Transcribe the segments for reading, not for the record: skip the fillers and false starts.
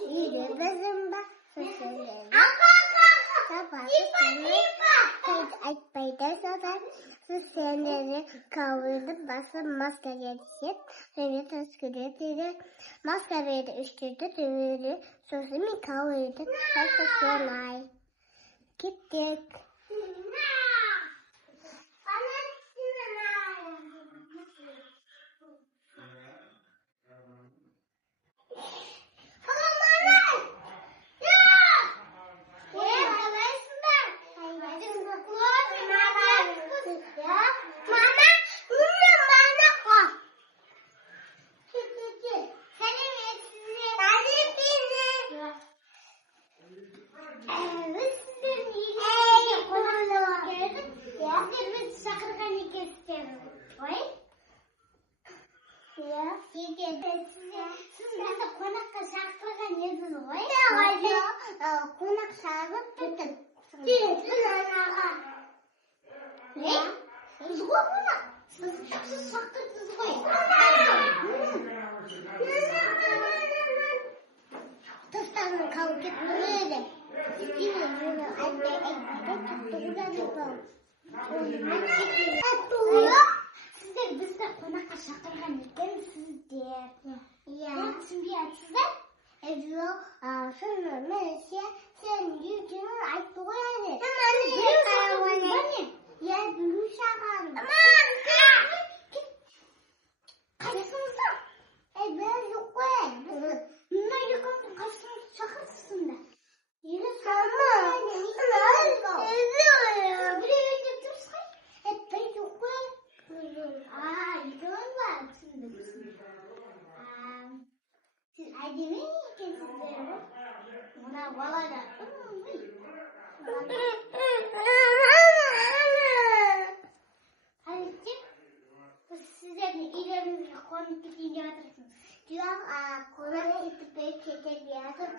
İyi bizim bak sözleri. Sabah aytpayda sotar. Sözleri kavurdu basın maske yetişip. Seni tüskürüdü. Maske verdi üçtürdü düğürü. Sözümü kavurdu. Başka sonay. Gittik. Siz bize konakka şarkılagan yediniz ғой? Konak шағып бітіп. Ne? Siz ғой konak? Siz шақырдыңыз ғой? Тастағын қалып кетті. Сіздер бізді қонаққа шақырған екенсіздер. Түсінбей жатсыздар? Сен үйден айтты ғой әлі. Я білу шаған. Қайсыңыздар? Бәрі жоқ қой. Мына екеудің қайсыңыз шақырсыздар? Siz әдемі екенсіздер. Мына бала да. Қазір сіздердің үйлеріңізге қонып кетейін деп жатырсың. Жоқ, қонақ кетіп кетер жатыр.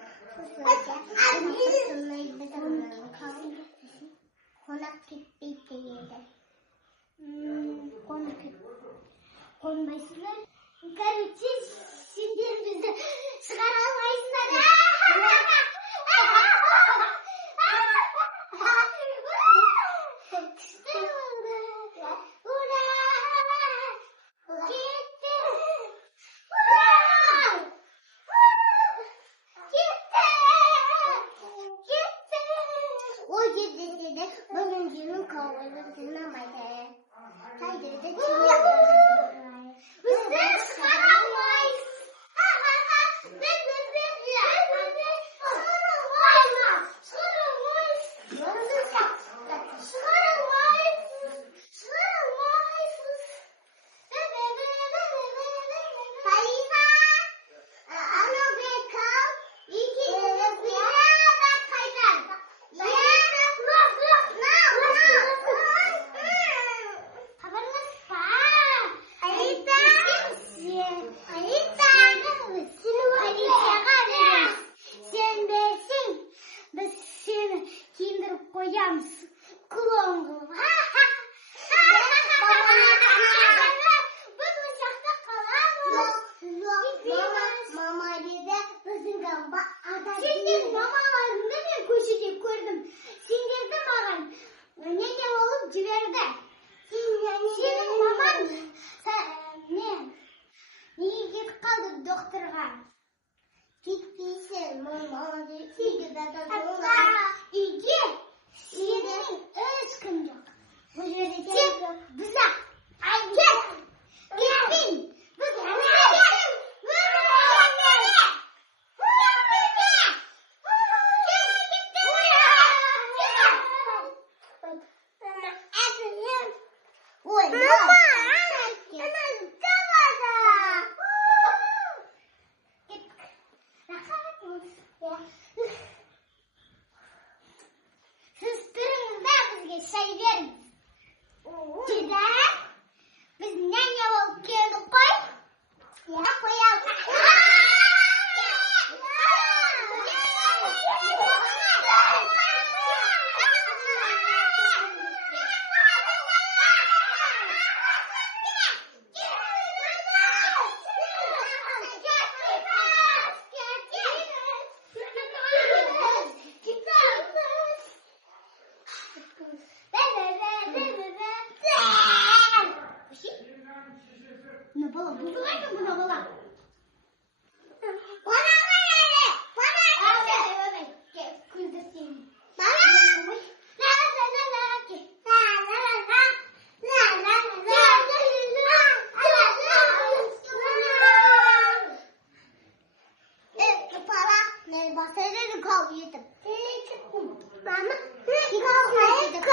Қонақ кетпейді еді. Қонбайсыздар. Короче, сендер бізді шығара алмайсыңдар. Biz nene olup geldik. Buzulacak buna bala. Bana geldi. Bana geldi. Kızdırtayım. Bana. La la la la ki. La la la la. La la la la. Para ne bahsederim kavga yedim. Mama kavga yedim.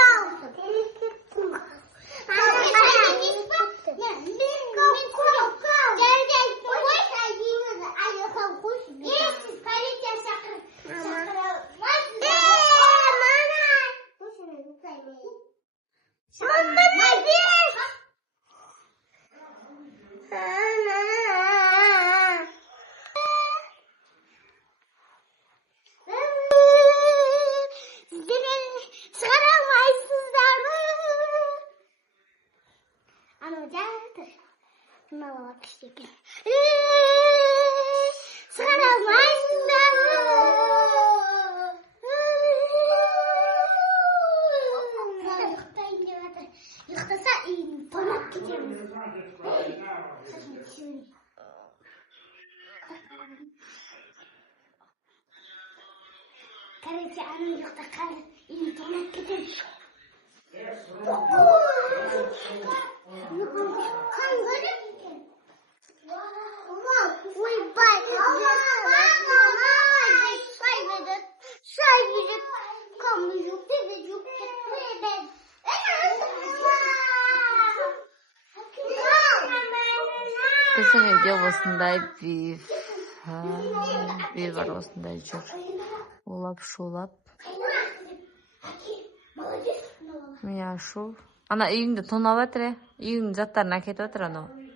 Karıcı anam yokta kalır. İnternet gidelim. Bizim evde осындай үй бар, осындай жүр. Улап, шулап. Міне шу. Ана үйіңді тонап жатыр, үйіңнің заттарын әкетіп жатыр анау.